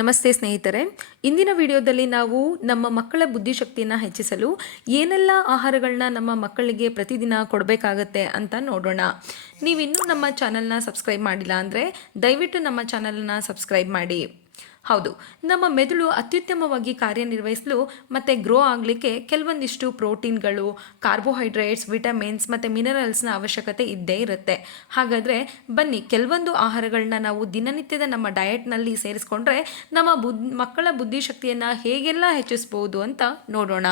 ನಮಸ್ತೆ ಸ್ನೇಹಿತರೆ, ಇಂದಿನ ವಿಡಿಯೋದಲ್ಲಿ ನಾವು ನಮ್ಮ ಮಕ್ಕಳ ಬುದ್ಧಿಶಕ್ತಿಯನ್ನು ಹೆಚ್ಚಿಸಲು ಏನೆಲ್ಲ ಆಹಾರಗಳನ್ನ ನಮ್ಮ ಮಕ್ಕಳಿಗೆ ಪ್ರತಿದಿನ ಕೊಡಬೇಕಾಗತ್ತೆ ಅಂತ ನೋಡೋಣ. ನೀವಿನ್ನೂ ನಮ್ಮ ಚಾನಲ್ನ ಸಬ್ಸ್ಕ್ರೈಬ್ ಮಾಡಿಲ್ಲ ಅಂದರೆ ದಯವಿಟ್ಟು ನಮ್ಮ ಚಾನಲ್ನ ಸಬ್ಸ್ಕ್ರೈಬ್ ಮಾಡಿ. ಹೌದು, ನಮ್ಮ ಮೆದುಳು ಅತ್ಯುತ್ತಮವಾಗಿ ಕಾರ್ಯನಿರ್ವಹಿಸಲು ಮತ್ತು ಗ್ರೋ ಆಗಲಿಕ್ಕೆ ಕೆಲವೊಂದಿಷ್ಟು ಪ್ರೋಟೀನ್ಗಳು, ಕಾರ್ಬೋಹೈಡ್ರೇಟ್ಸ್, ವಿಟಮಿನ್ಸ್ ಮತ್ತು ಮಿನರಲ್ಸ್ನ ಅವಶ್ಯಕತೆ ಇದ್ದೇ ಇರುತ್ತೆ. ಹಾಗಾದರೆ ಬನ್ನಿ, ಕೆಲವೊಂದು ಆಹಾರಗಳನ್ನ ನಾವು ದಿನನಿತ್ಯದ ನಮ್ಮ ಡಯಟ್ನಲ್ಲಿ ಸೇರಿಸ್ಕೊಂಡ್ರೆ ನಮ್ಮ ಮಕ್ಕಳ ಬುದ್ಧಿಶಕ್ತಿಯನ್ನು ಹೇಗೆಲ್ಲ ಹೆಚ್ಚಿಸ್ಬೋದು ಅಂತ ನೋಡೋಣ.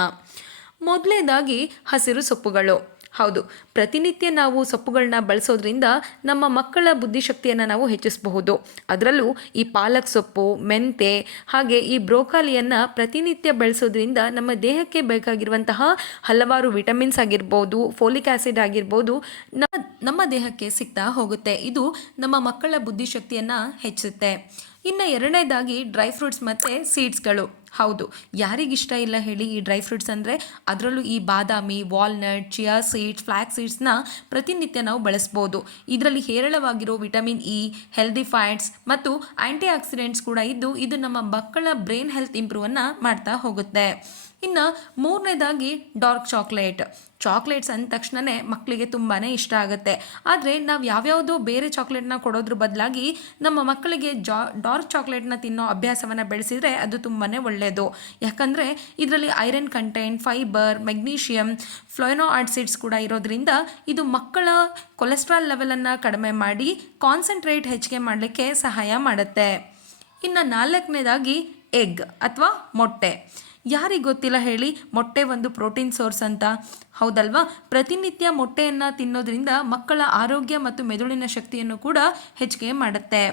ಮೊದಲನೇದಾಗಿ ಹಸಿರು ಸೊಪ್ಪುಗಳು. ಹೌದು, ಪ್ರತಿನಿತ್ಯ ನಾವು ಸೊಪ್ಪುಗಳನ್ನ ಬಳಸೋದ್ರಿಂದ ನಮ್ಮ ಮಕ್ಕಳ ಬುದ್ಧಿಶಕ್ತಿಯನ್ನು ನಾವು ಹೆಚ್ಚಿಸಬಹುದು. ಅದರಲ್ಲೂ ಈ ಪಾಲಕ್ ಸೊಪ್ಪು, ಮೆಂತೆ ಹಾಗೆ ಈ ಬ್ರೋಕಾಲಿಯನ್ನು ಪ್ರತಿನಿತ್ಯ ಬಳಸೋದ್ರಿಂದ ನಮ್ಮ ದೇಹಕ್ಕೆ ಬೇಕಾಗಿರುವಂತಹ ಹಲವಾರು ವಿಟಮಿನ್ಸ್ ಆಗಿರ್ಬೋದು, ಫೋಲಿಕ್ ಆ್ಯಸಿಡ್ ಆಗಿರ್ಬೋದು ನಮ್ಮ ದೇಹಕ್ಕೆ ಸಿಗ್ತಾ ಹೋಗುತ್ತೆ. ಇದು ನಮ್ಮ ಮಕ್ಕಳ ಬುದ್ಧಿಶಕ್ತಿಯನ್ನು ಹೆಚ್ಚಿಸುತ್ತೆ. ಇನ್ನು ಎರಡನೇದಾಗಿ ಡ್ರೈ ಫ್ರೂಟ್ಸ್ ಮತ್ತು ಸೀಡ್ಸ್ಗಳು. ಹೌದು, ಯಾರಿಗಿಷ್ಟ ಇಲ್ಲ ಹೇಳಿ ಈ ಡ್ರೈ ಫ್ರೂಟ್ಸ್ ಅಂದರೆ. ಅದರಲ್ಲೂ ಈ ಬಾದಾಮಿ, ವಾಲ್ನಟ್, ಚಿಯಾ ಸೀಡ್ಸ್, ಫ್ಲ್ಯಾಕ್ಸ್ ಸೀಡ್ಸ್ನ ಪ್ರತಿನಿತ್ಯ ನಾವು ಬಳಸ್ಬೋದು. ಇದರಲ್ಲಿ ಹೇರಳವಾಗಿರೋ ವಿಟಮಿನ್ ಇ, ಹೆಲ್ದಿ ಫ್ಯಾಟ್ಸ್ ಮತ್ತು ಆ್ಯಂಟಿ ಆಕ್ಸಿಡೆಂಟ್ಸ್ ಕೂಡ ಇದ್ದು ಇದು ನಮ್ಮ ಮಕ್ಕಳ ಬ್ರೈನ್ ಹೆಲ್ತ್ ಇಂಪ್ರೂವನ್ನು ಮಾಡ್ತಾ ಹೋಗುತ್ತೆ. ಇನ್ನು ಮೂರನೇದಾಗಿ ಡಾರ್ಕ್ ಚಾಕ್ಲೇಟ್ಸ್ ಅಂದ ತಕ್ಷಣವೇ ಮಕ್ಕಳಿಗೆ ತುಂಬಾ ಇಷ್ಟ ಆಗುತ್ತೆ. ಆದರೆ ನಾವು ಯಾವ್ಯಾವುದೋ ಬೇರೆ ಚಾಕ್ಲೇಟ್ನ ಕೊಡೋದ್ರ ಬದಲಾಗಿ ನಮ್ಮ ಮಕ್ಕಳಿಗೆ ಡಾರ್ಕ್ ಚಾಕ್ಲೇಟ್ನ ತಿನ್ನೋ ಅಭ್ಯಾಸವನ್ನು ಬೆಳೆಸಿದರೆ ಅದು ತುಂಬಾ ಒಳ್ಳೆಯದು. ಯಾಕಂದರೆ ಇದರಲ್ಲಿ ಐರನ್ ಕಂಟೆಂಟ್, ಫೈಬರ್, ಮೆಗ್ನೀಷಿಯಮ್, ಫ್ಲೋನೋ ಆಸಿಡ್ಸ್ ಕೂಡ ಇರೋದ್ರಿಂದ ಇದು ಮಕ್ಕಳ ಕೊಲೆಸ್ಟ್ರಾಲ್ ಲೆವೆಲನ್ನು ಕಡಿಮೆ ಮಾಡಿ ಕಾನ್ಸಂಟ್ರೇಟ್ ಹೆಚ್ಚಿಗೆ ಮಾಡಲಿಕ್ಕೆ ಸಹಾಯ ಮಾಡುತ್ತೆ. ಇನ್ನು ನಾಲ್ಕನೇದಾಗಿ ಎಗ್ ಅಥವಾ ಮೊಟ್ಟೆ. ಯಾರಿಗೆ ಗೊತ್ತಿಲ್ಲ ಹೇಳಿ, ಮೊಟ್ಟೆ ಒಂದು ಪ್ರೋಟೀನ್ ಸೋರ್ಸ್ ಅಂತ. ಹೌದಲ್ವಾ? ಪ್ರತಿನಿತ್ಯ ಮೊಟ್ಟೆಯನ್ನು ತಿನ್ನೋದ್ರಿಂದ ಮಕ್ಕಳ ಆರೋಗ್ಯ ಮತ್ತು ಮೆದುಳಿನ ಶಕ್ತಿಯನ್ನು ಕೂಡ ಹೆಚ್ಚಿಗೆ ಮಾಡುತ್ತೆ.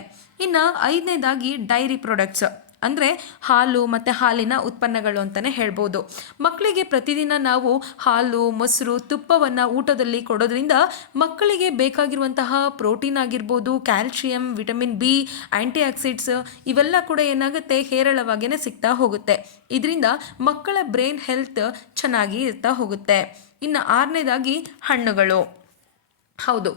ಇನ್ನು ಐದನೇದಾಗಿ ಡೈರಿ ಪ್ರಾಡಕ್ಟ್ಸ್ ಅಂದರೆ ಹಾಲು ಮತ್ತು ಹಾಲಿನ ಉತ್ಪನ್ನಗಳು ಅಂತಲೇ ಹೇಳ್ಬೋದು. ಮಕ್ಕಳಿಗೆ ಪ್ರತಿದಿನ ನಾವು ಹಾಲು, ಮೊಸರು, ತುಪ್ಪವನ್ನು ಊಟದಲ್ಲಿ ಕೊಡೋದ್ರಿಂದ ಮಕ್ಕಳಿಗೆ ಬೇಕಾಗಿರುವಂತಹ ಪ್ರೋಟೀನ್ ಆಗಿರ್ಬೋದು, ಕ್ಯಾಲ್ಶಿಯಂ, ವಿಟಮಿನ್ ಬಿ, ಆ್ಯಂಟಿ ಆಕ್ಸಿಡ್ಸ್ ಇವೆಲ್ಲ ಕೂಡ ಏನಾಗುತ್ತೆ, ಹೇರಳವಾಗಿಯೇ ಸಿಗ್ತಾ ಹೋಗುತ್ತೆ. ಇದರಿಂದ ಮಕ್ಕಳ ಬ್ರೈನ್ ಹೆಲ್ತ್ ಚೆನ್ನಾಗಿ ಇರ್ತಾ ಹೋಗುತ್ತೆ. ಇನ್ನು ಆರನೇದಾಗಿ ಹಣ್ಣುಗಳು. ಹೌದು,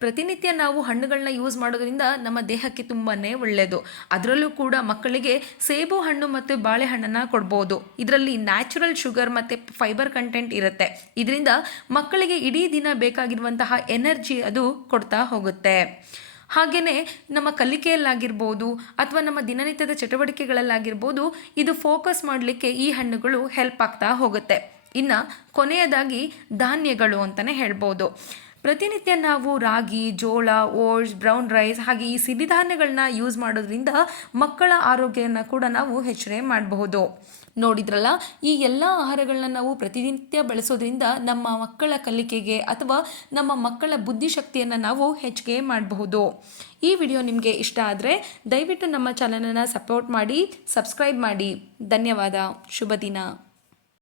ಪ್ರತಿನಿತ್ಯ ನಾವು ಹಣ್ಣುಗಳನ್ನ ಯೂಸ್ ಮಾಡೋದ್ರಿಂದ ನಮ್ಮ ದೇಹಕ್ಕೆ ತುಂಬಾ ಒಳ್ಳೆಯದು. ಅದರಲ್ಲೂ ಕೂಡ ಮಕ್ಕಳಿಗೆ ಸೇಬು ಹಣ್ಣು ಮತ್ತು ಬಾಳೆಹಣ್ಣನ್ನು ಕೊಡ್ಬೋದು. ಇದರಲ್ಲಿ ನ್ಯಾಚುರಲ್ ಶುಗರ್ ಮತ್ತು ಫೈಬರ್ ಕಂಟೆಂಟ್ ಇರುತ್ತೆ. ಇದರಿಂದ ಮಕ್ಕಳಿಗೆ ಇಡೀ ದಿನ ಬೇಕಾಗಿರುವಂತಹ ಎನರ್ಜಿ ಅದು ಕೊಡ್ತಾ ಹೋಗುತ್ತೆ. ಹಾಗೆಯೇ ನಮ್ಮ ಕಲಿಕೆಯಲ್ಲಾಗಿರ್ಬೋದು ಅಥವಾ ನಮ್ಮ ದಿನನಿತ್ಯದ ಚಟುವಟಿಕೆಗಳಲ್ಲಾಗಿರ್ಬೋದು ಇದು ಫೋಕಸ್ ಮಾಡಲಿಕ್ಕೆ ಈ ಹಣ್ಣುಗಳು ಹೆಲ್ಪ್ ಆಗ್ತಾ ಹೋಗುತ್ತೆ. ಇನ್ನು ಕೊನೆಯದಾಗಿ ಧಾನ್ಯಗಳು ಅಂತಲೇ ಹೇಳ್ಬೋದು. ಪ್ರತಿನಿತ್ಯ ನಾವು ರಾಗಿ, ಜೋಳ, ಓಟ್ಸ್, ಬ್ರೌನ್ ರೈಸ್ ಹಾಗೆ ಈ ಸಿರಿಧಾನ್ಯಗಳನ್ನ ಯೂಸ್ ಮಾಡೋದ್ರಿಂದ ಮಕ್ಕಳ ಆರೋಗ್ಯವನ್ನು ಕೂಡ ನಾವು ಹೆಚ್ಚಿಗೆ ಮಾಡಬಹುದು. ನೋಡಿದ್ರಲ್ಲ, ಈ ಎಲ್ಲ ಆಹಾರಗಳನ್ನ ನಾವು ಪ್ರತಿನಿತ್ಯ ಬಳಸೋದ್ರಿಂದ ನಮ್ಮ ಮಕ್ಕಳ ಕಲಿಕೆಗೆ ಅಥವಾ ನಮ್ಮ ಮಕ್ಕಳ ಬುದ್ಧಿಶಕ್ತಿಯನ್ನು ನಾವು ಹೆಚ್ಚಿಗೆ ಮಾಡಬಹುದು. ಈ ವಿಡಿಯೋ ನಿಮಗೆ ಇಷ್ಟ ಆದರೆ ದಯವಿಟ್ಟು ನಮ್ಮ ಚಾನಲನ್ನು ಸಪೋರ್ಟ್ ಮಾಡಿ, ಸಬ್ಸ್ಕ್ರೈಬ್ ಮಾಡಿ. ಧನ್ಯವಾದ. ಶುಭ ದಿನ.